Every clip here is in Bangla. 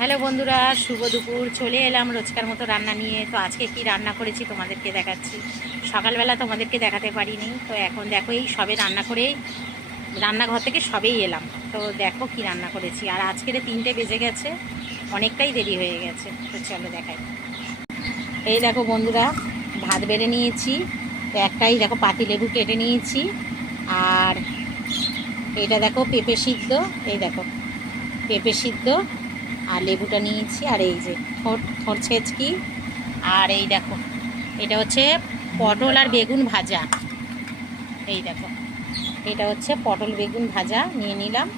হ্যালো বন্ধুরা, শুভ দুপুর। চলে এলাম রোজকার মতো রান্না নিয়ে। তো আজকে কি রান্না করেছি তোমাদেরকে দেখাচ্ছি। সকালবেলা তোমাদেরকে দেখাতে পারিনি, তো এখন দেখো এই সবে রান্না করে রান্নাঘর থেকে সবেই এলাম। তো দেখো কি রান্না করেছি। আর আজকের 3টে বেজে গেছে, অনেকটাই দেরি হয়ে গেছে। তো চলো দেখাই। এই দেখো বন্ধুরা, ভাত বেড়ে নিয়েছি। তো একটাই দেখো পাতিলেবু কেটে নিয়েছি। আর এটা দেখো পেঁপে সিদ্ধ। এই দেখো পেঁপে সিদ্ধ আর লেবুটা নিয়েছি। আর এই যে থোড় ছেঁচকি। আর এই দেখো এটা হচ্ছে পটল আর বেগুন ভাজা। এই দেখো এটা হচ্ছে পটল বেগুন ভাজা নিয়ে নিলাম।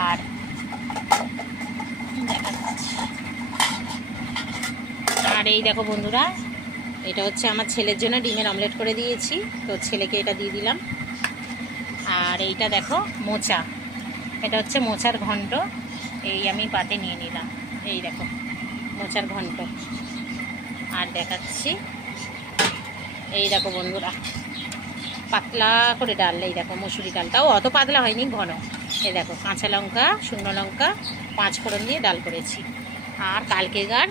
আর আর এই দেখো বন্ধুরা, এটা হচ্ছে আমার ছেলের জন্য ডিমের অমলেট করে দিয়েছি, তো ছেলেকে এটা দিয়ে দিলাম। আর এইটা দেখো মোচা, এটা হচ্ছে মোচার ঘন্ট। এই আমি পাতে নিয়ে নিলাম। এই দেখো মোচার ঘন্ট। আর দেখাচ্ছি, এই দেখো বন্ধুরা পাতলা করে ডাল। এই দেখো মুসুরি ডালটাও অত পাতলা হয়নি, ঘন। এই দেখো কাঁচা লঙ্কা, শুকনো লঙ্কা, 5 ফোড়ন দিয়ে ডাল করেছি। আর কালকেগার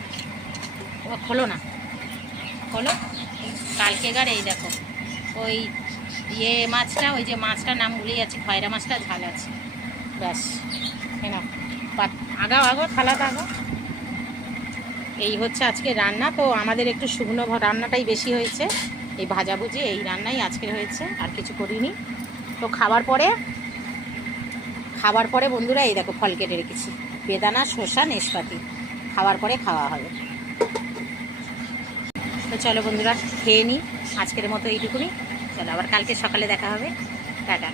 খোলো না, খোলো কালকেগার। এই দেখো ওই মাছটা, ওই যে মাছটার নাম ভুলে যাচ্ছি, খয়রা মাছটা ঝাল আছে। ব্যাস কেন আগাও থালাটা আগাও। এই হচ্ছে আজকে রান্না। তো আমাদের একটু শুকনো রান্নাটাই বেশি হয়েছে, এই ভাজাভুজি এই রান্নাই আজকে হয়েছে, আর কিছু করিনি। তো খাবার পরে বন্ধুরা এই দেখো ফল কেটে রেখেছি, বেদানা, শসা, নেশপাতি। খাওয়ার পরে খাওয়া হবে। তো চলো বন্ধুরা খেয়ে নিই, আজকের মতো এইটুকুনি। চলো আবার কালকে সকালে দেখা হবে। টাটা।